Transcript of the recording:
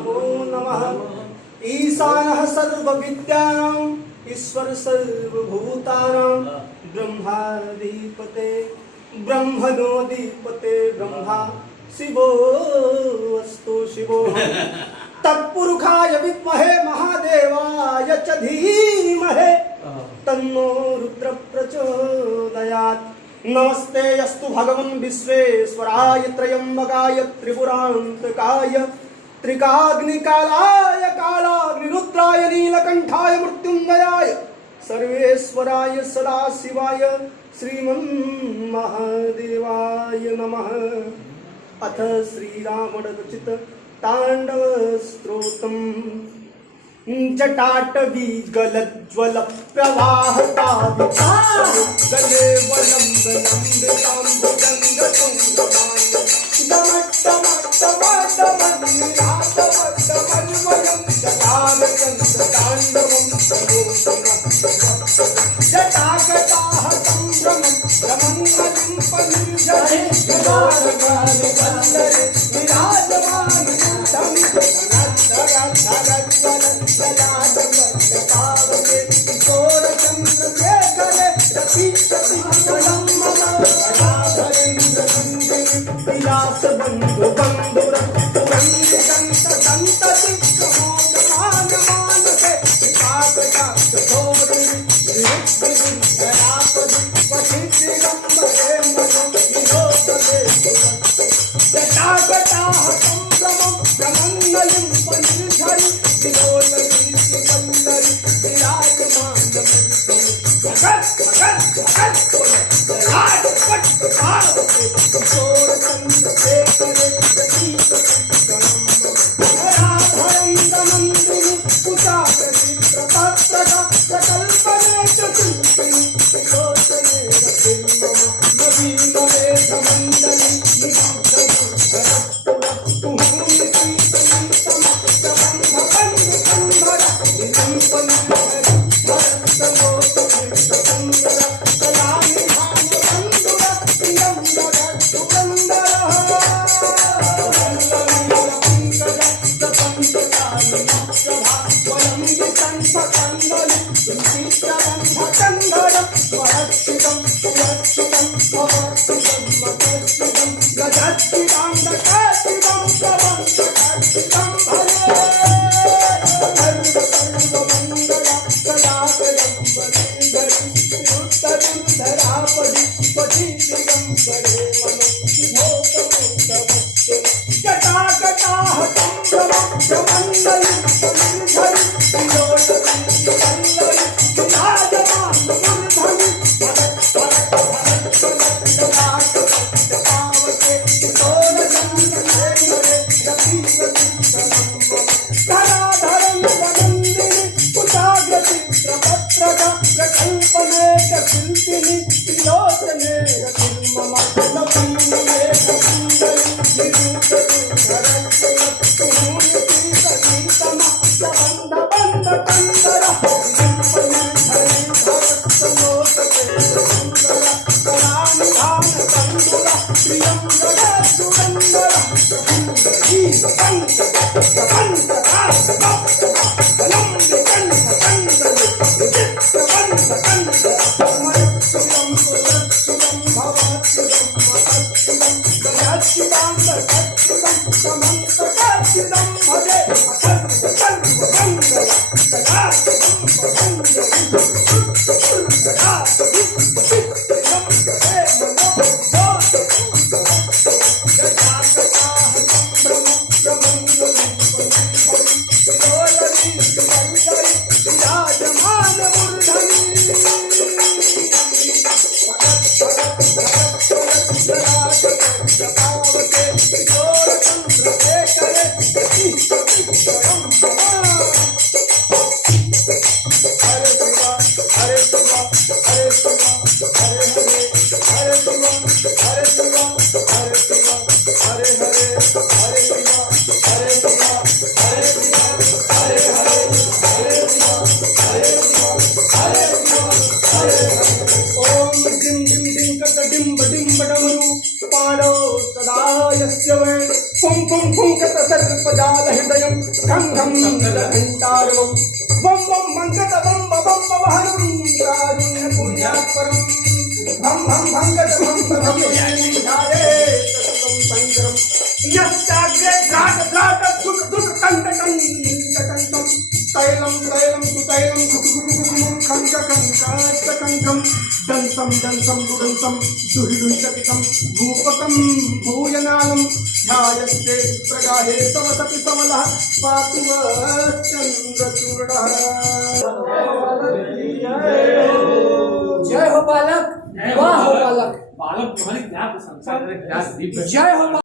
नमो नमः। ईशानः सर्वविद्यानाम् ईश्वर सर्वभूतानां ब्रह्माधिपते ब्रह्मणोऽधिपते ब्रह्मा शिवोऽस्तु शिवो तत्पुरुषाय विद्महे महादेवाय च धीमहि तन्नो रुद्र प्रचोदयात्। नमस्ते अस्तु भगवन् विश्वेश्वराय त्र्यंबकाय त्रिपुरान्तकाय त्रिकाग्निकालाय कालाग्निरुद्राय नीलकंठाय मृत्युंजयाय सर्वेश्वराय सदाशिवाय श्रीमन्महादेवाय नमः। अथ श्रीरामरचित तांडव स्तोत्रम्। जटाटवी गलज्ज्वल प्रवाहतावि गले वलम्बलम्बितां भुजङ्गतुङ्गमाय दमट्टमट्टमट्टमन्निनादमट्टमन्वयं जटालचन्द्रताण्डवं जटाकटाः सम्भ्रमं रमन्मलिं पनिर्जरे विराजमानवल्लरे विराजमानमूर्धनि विलास बंधु बंधुर पुरंदिगंत संतति प्रमोदमान मानसे विपाकटाक्ष धोरि विरुद्धरापदि वशिष्ठिरंबरे मनो विनोदे जटाकटाः संभ्रमं प्रमंगलिं पनिर्धरि विनोदति सुवल्लरि विराजमानमूर्धनि जगत् जगत् जगत् राज पट पावते किशोर चंद्र शेखरे जगीतम धराधरं दमंदिनि कुचाग्रति प्रपत्रका प्रकल्पने च चिंतिनि विलोचने रतिर्मम नवीनमे धमंडली निबद्धपुर तुहुनि सीतलीतम प्रबन्धकन्धर निलम्पनि फुं फुं फुं कत सर्पदा विशाल हृदयं खं खं घंटारवं वं वं मंगत वं वं वहनं कारुण्य पुण्यात्परं भं भं भंगत भं भं ध्याये तत्त्वं संकरं यस्याग्रे घ्राट घ्राट दुट दुट कंठ कंठं तैलं तैलं सुतैलं खङ्कं दंसं दंसं दुरंसं दुहिडुंसतिकं भूपतं भूयनानं ध्यायस्ते प्रगाहे तव सति समलः पातु चन्द्रचूडः। जय हो बालक, वाह हो बालक, बालक तुम्हारे क्या संसार में क्या जय हो।